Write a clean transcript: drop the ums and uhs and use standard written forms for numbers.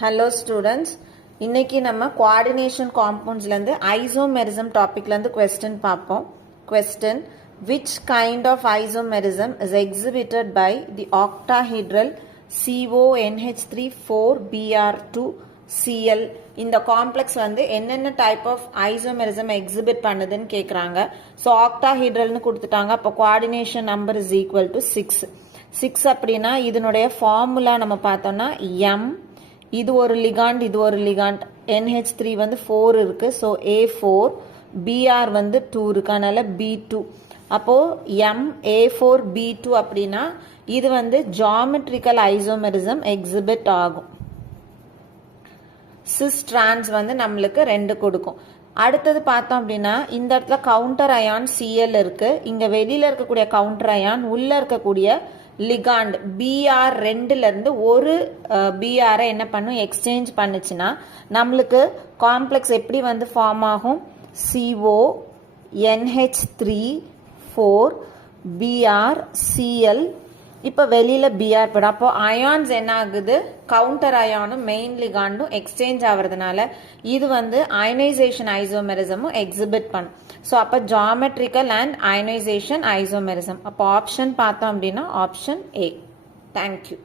Hello students, இன்னைக்கு நம்ம coordination compounds ல இருந்து isomerism டாபிக்ல இருந்து question பார்ப்போம். Question: which kind of isomerism is exhibited by the octahedral CONH3,4Br2Cl? இந்த காம்ப்ளெக்ஸ் வந்து என்னென்ன டைப் ஆஃப் ஐசோமெரிசம் எக்ஸிபிட் பண்ணுதுன்னு கேட்குறாங்க. ஸோ ஆக்டாஹீட்ரல்னு கொடுத்துட்டாங்க. அப்போ coordination number is equal to 6 அப்படின்னா இதனுடைய ஃபார்முலா நம்ம பார்த்தோம்னா எம், இது ஒரு லிகாண்ட், இது ஒரு லிகாண்ட். NH3 வந்து 4 இருக்கு, ஸோ A4, BR வந்து 2 இருக்கு, அதனால B2. அப்போ MA4B2 அப்படின்னா இது வந்து ஜாமெட்ரிக்கல் ஐசோமெரிசம் எக்ஸிபிட் ஆகும். சிஸ் டிரான்ஸ் வந்து நம்மளுக்கு 2 கொடுக்கும். அடுத்தது பார்த்தோம் அப்படின்னா இந்த இடத்துல கவுண்டர் அயான் Cl இருக்கு, இங்க வெளியில இருக்கக்கூடிய கவுண்டர் அயான் உள்ள இருக்கக்கூடிய லிகாண்ட் BR 2ல இருந்து ஒரு BR என்ன பண்ணும், எக்ஸ்சேஞ்ச் பண்ணுச்சுன்னா நம்மளுக்கு காம்ப்ளெக்ஸ் எப்படி வந்து ஃபார்ம் ஆகும், CO NH3 4 BR Cl. இப்போ வெளியில BR போடும். அப்போ அயான்ஸ் என்ன ஆகுது, கவுண்டர் அயானும் மெயின் லிகாண்டும் எக்ஸ்சேஞ்ச் ஆகிறதுனால இது வந்து அயனைசேஷன் ஐசோமெரிசமும் எக்ஸிபிட் பண்ணும். ஸோ அப்போ ஜாமெட்ரிக்கல் அண்ட் அயனைசேஷன் ஐசோமெரிசம். அப்போ ஆப்ஷன் பார்த்தோம் அப்படின்னா ஆப்ஷன் A. தேங்க்யூ.